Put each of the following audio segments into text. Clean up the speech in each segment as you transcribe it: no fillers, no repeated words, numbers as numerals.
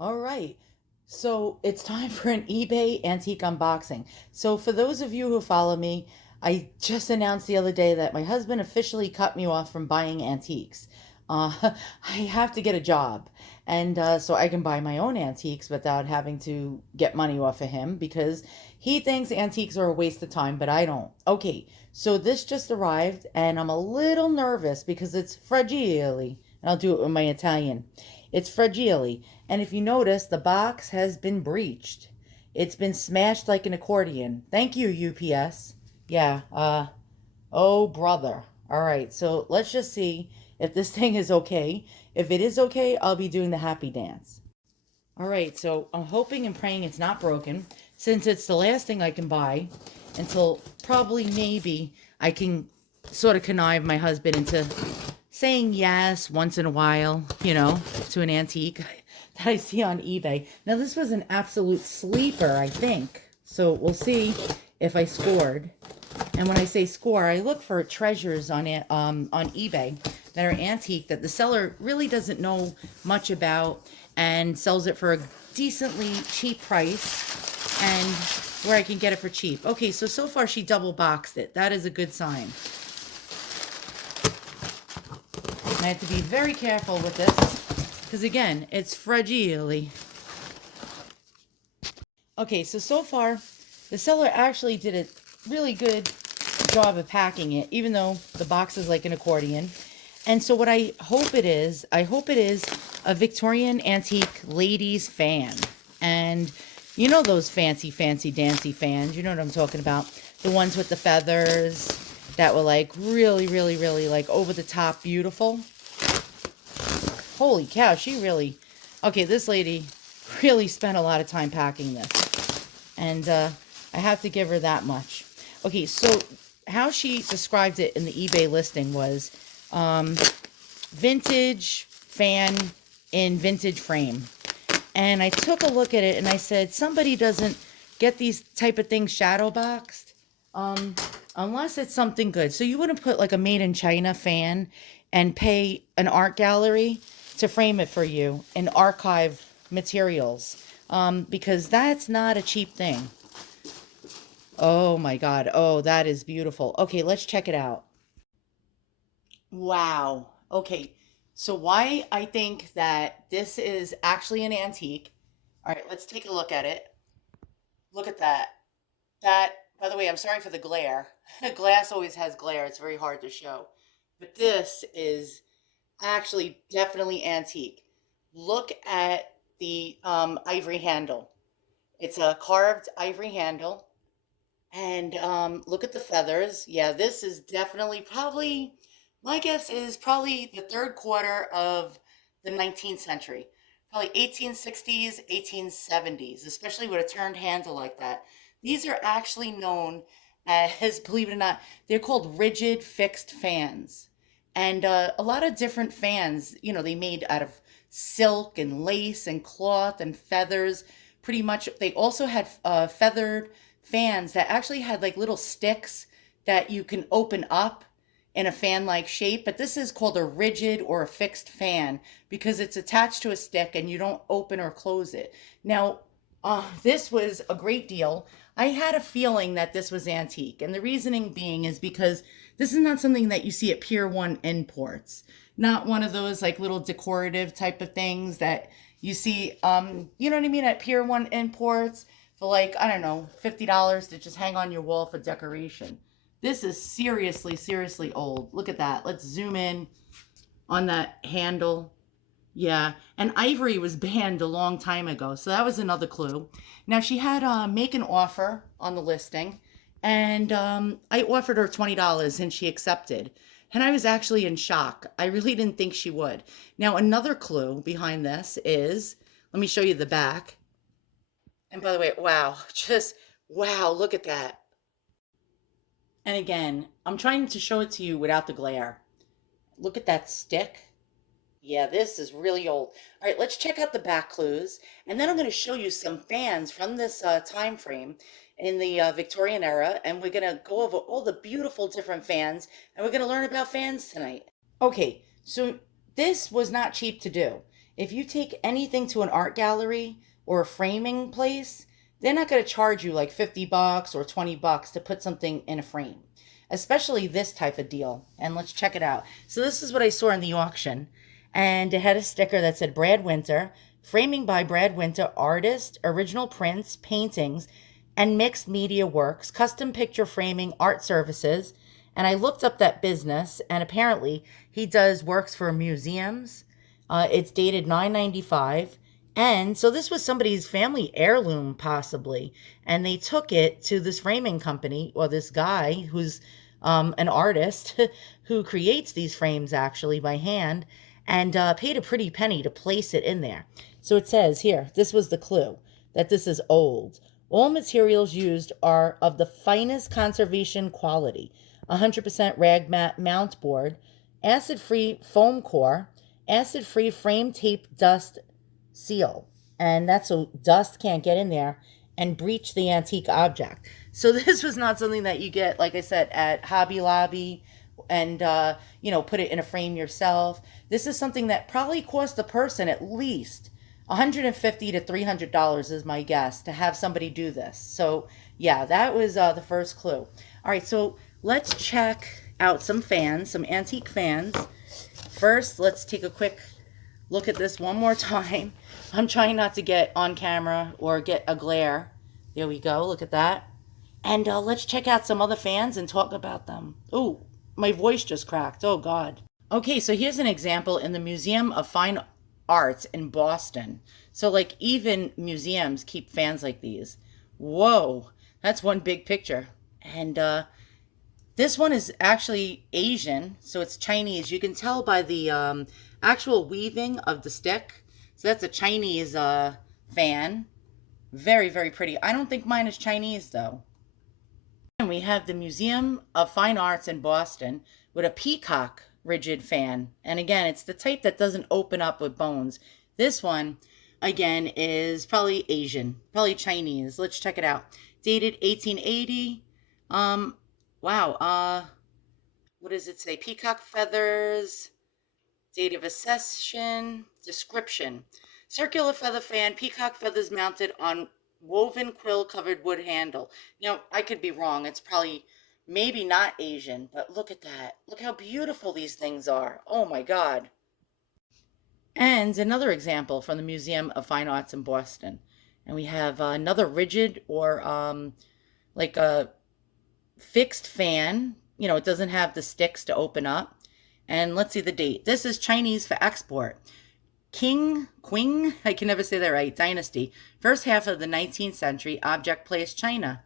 All right. So it's time for an eBay antique unboxing. So for those of you who follow me, I just announced the other day that my husband officially cut me off from buying antiques. I have to get a job, and so I can buy my own antiques without having to get money off of him because he thinks antiques are a waste of time, but I don't. Okay, so this just arrived, and I'm a little nervous because it's fragile, and I'll do it with my Italian. It's fragile. And if you notice, the box has been breached. It's been smashed like an accordion. Thank you, UPS. Yeah, oh brother. All right, so let's just see if this thing is okay. If it is okay, I'll be doing the happy dance. All right, so I'm hoping and praying it's not broken since it's the last thing I can buy until probably maybe I can sort of connive my husband into saying yes once in a while, to an antique that I see on eBay. Now, this was an absolute sleeper, I think. So we'll see if I scored. And when I say score, I look for treasures on eBay that are antique that the seller really doesn't know much about and sells it for a decently cheap price and where I can get it for cheap. Okay, so far she double boxed it. That is a good sign. And I have to be very careful with this because again, it's fragile. Okay, so far the seller actually did a really good job of packing it, even though the box is like an accordion. And so what I hope it is a Victorian antique ladies fan. And you know those fancy, fancy, dancy fans. You know what I'm talking about. The ones with the feathers that were like really, really, really like over the top beautiful. Holy cow, she really, okay, this lady really spent a lot of time packing this. And I have to give her that much. Okay, so how she described it in the eBay listing was vintage fan in vintage frame. And I took a look at it and I said, somebody doesn't get these type of things shadow boxed unless it's something good. So you wouldn't put like a made in China fan and pay an art gallery to frame it for you in archive materials because that's not a cheap thing. Oh my God. Oh, that is beautiful. Okay, let's check it out. Wow. Okay. So why I think that this is actually an antique. All right, let's take a look at it. Look at that. That, by the way, I'm sorry for the glare. Glass always has glare. It's very hard to show. But this is actually definitely antique. Look at the ivory handle. It's a carved ivory handle. And look at the feathers. Yeah, this is definitely probably, my guess is probably the third quarter of the 19th century. Probably 1860s, 1870s, especially with a turned handle like that. These are actually known as, believe it or not, they're called rigid fixed fans. And a lot of different fans, they made out of silk and lace and cloth and feathers. Pretty much, they also had feathered fans that actually had like little sticks that you can open up in a fan like shape. But this is called a rigid or a fixed fan because it's attached to a stick and you don't open or close it. Now, this was a great deal. I had a feeling that this was antique, and the reasoning being is because this is not something that you see at Pier 1 imports. Not one of those like little decorative type of things that you see, you know what I mean, at Pier 1 imports for like, I don't know, $50 to just hang on your wall for decoration. This is seriously, seriously old. Look at that. Let's zoom in on that handle. Yeah, and Ivory was banned a long time ago, so that was another clue. Now she had make an offer on the listing, and I offered her $20 and she accepted. And I was actually in shock. I really didn't think she would. Now another clue behind this is, let me show you the back. And by the way, wow, just wow, look at that. And again, I'm trying to show it to you without the glare. Look at that stick. Yeah, this is really old. All right, let's check out the back clues, and then I'm going to show you some fans from this time frame in the Victorian era, and we're going to go over all the beautiful different fans, and we're going to learn about fans tonight. Okay, so this was not cheap to do. if you take anything to an art gallery or a framing place, they're not going to charge you like $50 or $20 to put something in a frame, especially this type of deal. And let's check it out. So this is what I saw in the auction, and it had a sticker that said Brad Winter, framing by Brad Winter, artist, original prints, paintings, and mixed media works, custom picture framing, art services. And I looked up that business, and apparently he does works for museums. It's dated 995. And so this was somebody's family heirloom, possibly. And they took it to this framing company, or this guy who's an artist who creates these frames actually by hand, and paid a pretty penny to place it in there. So it says here, this was the clue that this is old. All materials used are of the finest conservation quality: 100% rag mat mount board, acid free foam core, acid free frame tape dust seal. And that's so dust can't get in there and breach the antique object. So this was not something that you get, like I said, at Hobby Lobby and, put it in a frame yourself. This is something that probably cost the person at least $150 to $300 is my guess to have somebody do this. So yeah, that was the first clue. All right, so let's check out some fans, some antique fans. First, let's take a quick look at this one more time. I'm trying not to get on camera or get a glare. There we go. Look at that. And let's check out some other fans and talk about them. Oh, my voice just cracked. Oh, God. Okay, so here's an example in the Museum of Fine Arts in Boston. So, like, even museums keep fans like these. Whoa, that's one big picture. And this one is actually Asian, so it's Chinese. You can tell by the actual weaving of the stick. So that's a Chinese fan. Very, very pretty. I don't think mine is Chinese, though. And we have the Museum of Fine Arts in Boston with a peacock rigid fan. And again, it's the type that doesn't open up with bones. This one, again, is probably Asian, probably Chinese. Let's check it out. Dated 1880. Wow. What does it say? Peacock feathers. Date of accession. Description. Circular feather fan, peacock feathers mounted on woven quill covered wood handle. Now, I could be wrong. It's probably maybe not Asian, but look at that. Look how beautiful these things are. Oh my God. And another example from the Museum of Fine Arts in Boston. And we have another rigid or like a fixed fan. It doesn't have the sticks to open up. And let's see the date. This is Chinese for export. Qing, I can never say that right, dynasty. First half of the 19th century, object place China.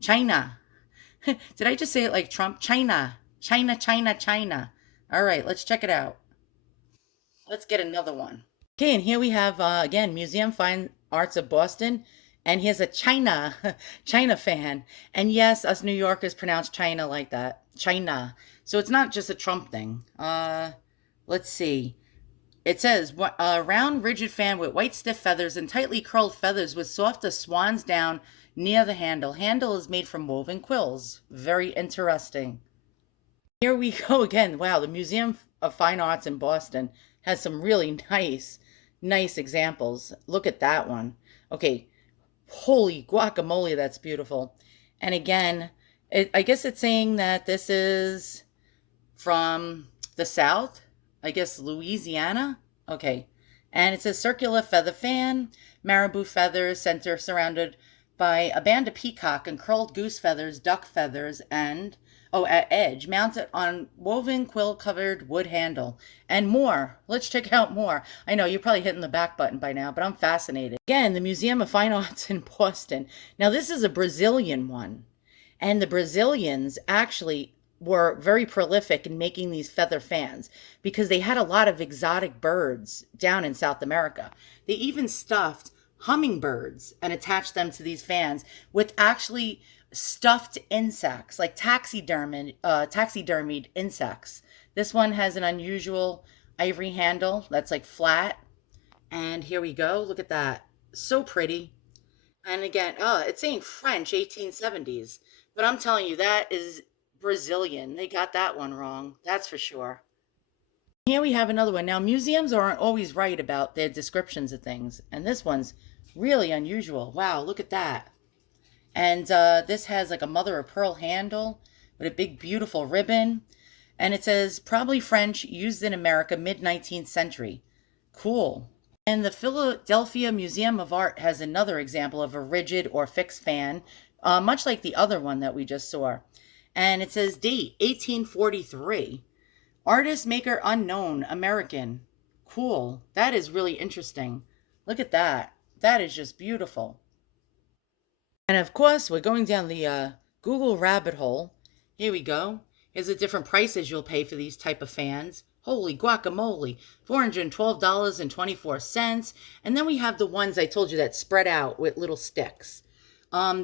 China. Did I just say it like Trump? China. China, China, China. All right, let's check it out. Let's get another one. Okay, and here we have, again, Museum Fine Arts of Boston. And here's a China, China fan. And yes, us New Yorkers pronounce China like that. China. So it's not just a Trump thing. Let's see. It says, a round, rigid fan with white, stiff feathers and tightly curled feathers with softer swans down near the handle. Handle is made from woven quills. Very interesting. Here we go again. Wow, the Museum of Fine Arts in Boston has some really nice examples. Look at that one. Okay, holy guacamole, that's beautiful. And again, I guess it's saying that this is from the South. I guess Louisiana. Okay. And it says circular feather fan, marabou feathers, center surrounded by a band of peacock and curled goose feathers, duck feathers, and, at edge, mounted on woven quill covered wood handle. And more. Let's check out more. I know you're probably hitting the back button by now, but I'm fascinated. Again, the Museum of Fine Arts in Boston. Now, this is a Brazilian one. And the Brazilians actually were very prolific in making these feather fans because they had a lot of exotic birds down in South America. They even stuffed hummingbirds and attached them to these fans with actually stuffed insects, like taxidermied insects. This one has an unusual ivory handle that's like flat. And here we go. Look at that. So pretty. And again, it's saying French 1870s, but I'm telling you, that is Brazilian. They got that one wrong. That's for sure. Here we have another one. Now, museums aren't always right about their descriptions of things, and this one's really unusual. Wow, look at that. And this has like a mother of pearl handle with a big, beautiful ribbon. And it says, probably French, used in America, mid 19th century. Cool. And the Philadelphia Museum of Art has another example of a rigid or fixed fan, much like the other one that we just saw. And it says date 1843. Artist, maker unknown, American. Cool. That is really interesting. Look at that. That is just beautiful. And of course, we're going down the Google rabbit hole. Here we go. Here's the different prices you'll pay for these type of fans. Holy guacamole, $412.24. And then we have the ones I told you that spread out with little sticks.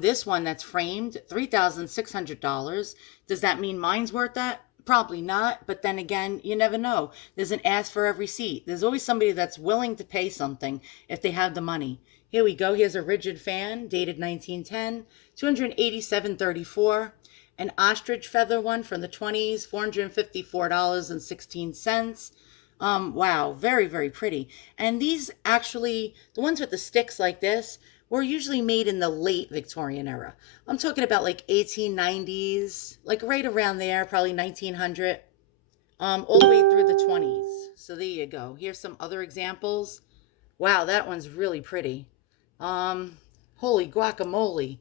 This one that's framed, $3,600. Does that mean mine's worth that? Probably not, but then again, you never know. There's an ask for every seat. There's always somebody that's willing to pay something if they have the money. Here we go. Here's a rigid fan, dated 1910, $287.34. An ostrich feather one from the 20s, $454.16. Wow, very, very pretty. And these actually, the ones with the sticks like this, were usually made in the late Victorian era. I'm talking about like 1890s, like right around there, probably 1900, all the way through the 20s. So there you go. Here's some other examples. Wow, that one's really pretty. Holy guacamole.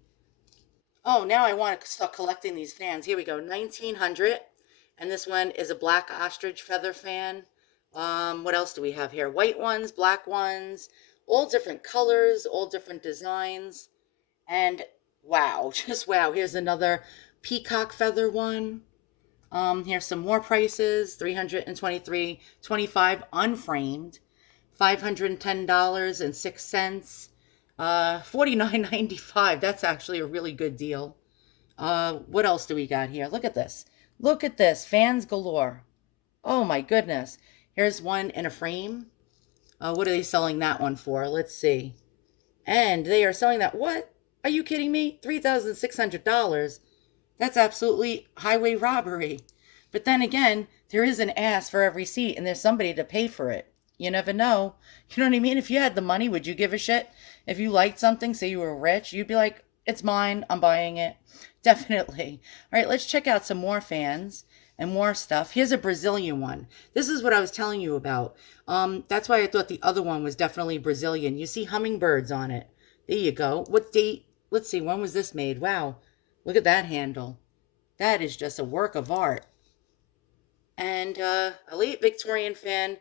Oh, now I want to start collecting these fans. Here we go, 1900. And this one is a black ostrich feather fan. What else do we have here? White ones, black ones, all different colors, all different designs. And wow, just wow. Here's another peacock feather one. Here's some more prices, $323.25 unframed, $510.06. 49.95. That's actually a really good deal. What else do we got here? Look at this. Look at this. Fans galore. Oh my goodness. Here's one in a frame. What are they selling that one for? Let's see. And they are selling that. What? Are you kidding me? $3,600. That's absolutely highway robbery. But then again, there is an ass for every seat, and there's somebody to pay for it. You never know. You know what I mean? If you had the money, would you give a shit? If you liked something, say you were rich, you'd be like, it's mine, I'm buying it. Definitely. All right, let's check out some more fans and more stuff. Here's a Brazilian one. This is what I was telling you about. That's why I thought the other one was definitely Brazilian. You see hummingbirds on it. There you go. What date? Let's see, when was this made? Wow, look at that handle. That is just a work of art. And a late Victorian fan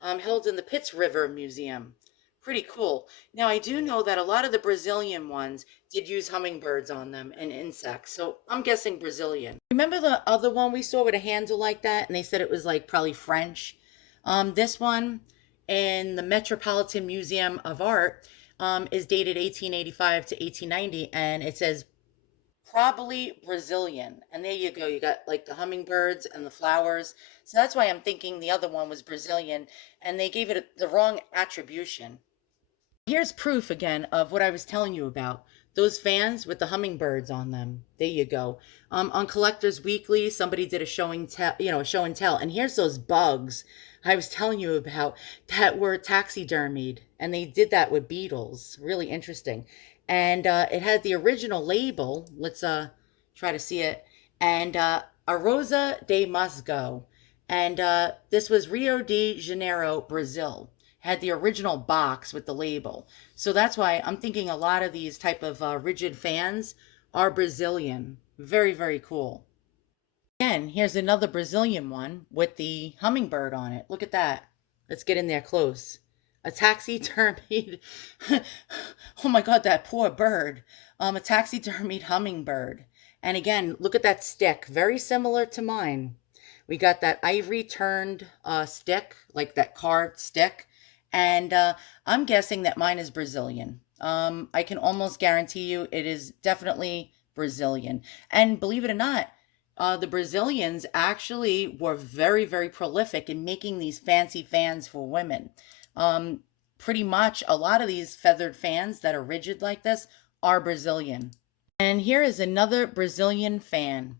held in the Pitts River Museum. Pretty cool. Now, I do know that a lot of the Brazilian ones did use hummingbirds on them and insects, so I'm guessing Brazilian. Remember the other one we saw with a handle like that, and they said it was like probably French? This one in the Metropolitan Museum of Art is dated 1885 to 1890, and it says probably Brazilian. And there you go. You got like the hummingbirds and the flowers. So that's why I'm thinking the other one was Brazilian, and they gave it the wrong attribution. Here's proof again of what I was telling you about. Those fans with the hummingbirds on them. There you go. On Collectors Weekly, somebody did a a show and tell. And here's those bugs I was telling you about that were taxidermied, and they did that with beetles. Really interesting. And it had the original label. Let's try to see it. And A Rosa de Musgo. And this was Rio de Janeiro, Brazil. Had the original box with the label. So that's why I'm thinking a lot of these type of rigid fans are Brazilian. Very, very cool. Again, here's another Brazilian one with the hummingbird on it. Look at that. Let's get in there close. A taxidermied, oh my God, that poor bird. A taxidermied hummingbird. And again, look at that stick. Very similar to mine. We got that ivory turned stick, like that carved stick. And I'm guessing that mine is Brazilian. I can almost guarantee you it is definitely Brazilian. And believe it or not, the Brazilians actually were very, very prolific in making these fancy fans for women. Pretty much a lot of these feathered fans that are rigid like this are Brazilian. And here is another Brazilian fan.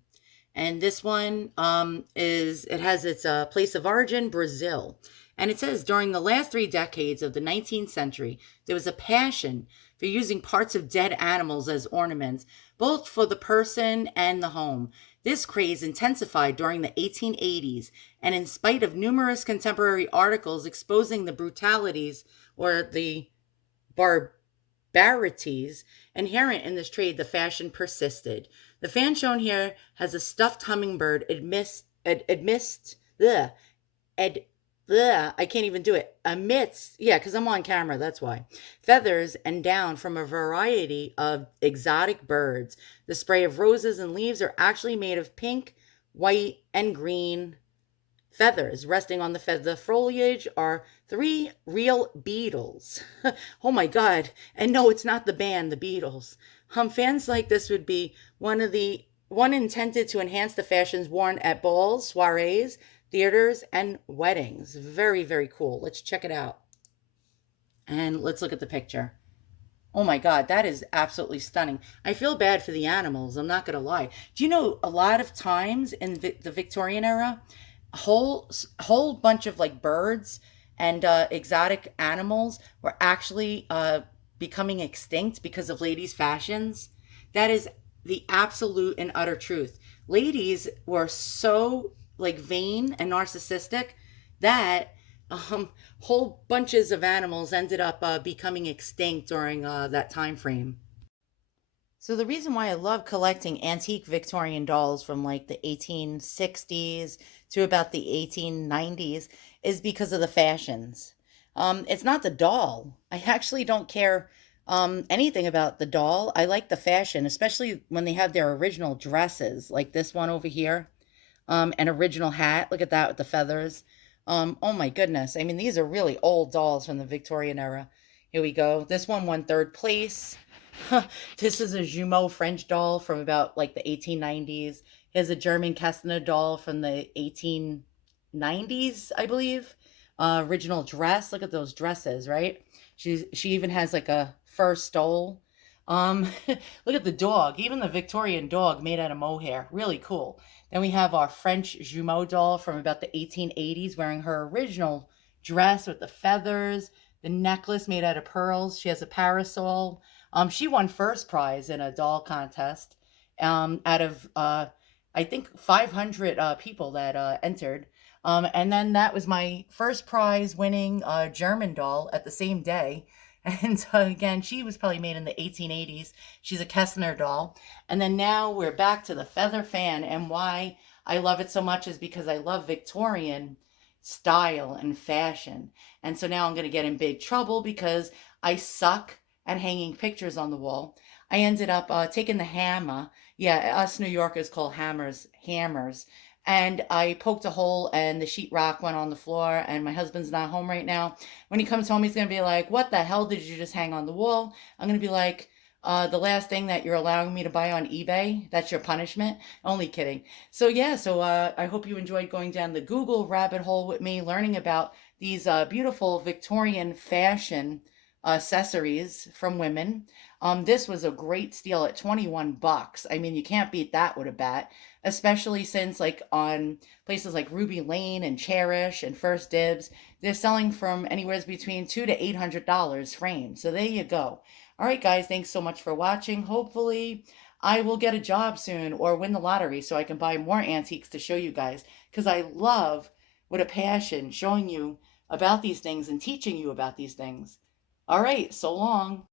And this one it has its place of origin, Brazil. And it says during the last 3 decades of the 19th century, there was a passion for using parts of dead animals as ornaments, both for the person and the home. This craze intensified during the 1880s, and in spite of numerous contemporary articles exposing the brutalities or the barbarities inherent in this trade, the fashion persisted. The fan shown here has a stuffed hummingbird amidst, ugh, ed, I can't even do it. Amidst, yeah, because I'm on camera, that's why. Feathers and down from a variety of exotic birds. The spray of roses and leaves are actually made of pink, white, and green feathers. Resting on the foliage are 3 real beetles. Oh my God. And no, it's not the band, the Beatles. Fans like this would be one intended to enhance the fashions worn at balls, soirees, theaters, and weddings. Very, very cool. Let's check it out. And let's look at the picture. Oh my God, that is absolutely stunning. I feel bad for the animals. I'm not going to lie. Do you know a lot of times in the Victorian era, a whole bunch of like birds and exotic animals were actually becoming extinct because of ladies' fashions? That is the absolute and utter truth. Ladies were so like vain and narcissistic that whole bunches of animals ended up becoming extinct during that time frame. So the reason why I love collecting antique Victorian dolls from like the 1860s to about the 1890s is because of the fashions. It's not the doll. I actually don't care anything about the doll. I like the fashion, especially when they have their original dresses, like this one over here, an original hat. Look at that with the feathers. Oh my goodness. I mean, these are really old dolls from the Victorian era. Here we go. This one won third place. This is a Jumeau French doll from about like the 1890s. Here's a German Kästner doll from the 1890s, I believe. Original dress. Look at those dresses, right? She even has like a fur stole. Look at the dog. Even the Victorian dog made out of mohair. Really cool. Then we have our French Jumeau doll from about the 1880s wearing her original dress with the feathers, the necklace made out of pearls. She has a parasol. She won first prize in a doll contest out of, I think, 500 people that entered. And then that was my first prize winning German doll at the same day. And again, she was probably made in the 1880s. She's a Kessner doll. And then now we're back to the feather fan. And why I love it so much is because I love Victorian style and fashion. And so now I'm going to get in big trouble because I suck at hanging pictures on the wall. I ended up taking the hammer. Yeah, us New Yorkers call hammers. And I poked a hole and the sheetrock went on the floor. And my husband's not home right now. When he comes home, he's going to be like, "What the hell did you just hang on the wall?" I'm going to be like, the last thing that you're allowing me to buy on eBay, that's your punishment. Only kidding. So, yeah, so I hope you enjoyed going down the Google rabbit hole with me, learning about these beautiful Victorian fashion accessories from women. This was a great steal at 21 bucks. I mean, you can't beat that with a bat, especially since like on places like Ruby Lane and Cherish and First Dibs, they're selling from anywhere between $200 to $800 framed. So there you go. All right, guys, thanks so much for watching. Hopefully, I will get a job soon or win the lottery so I can buy more antiques to show you guys because I love with a passion showing you about these things and teaching you about these things. All right, so long.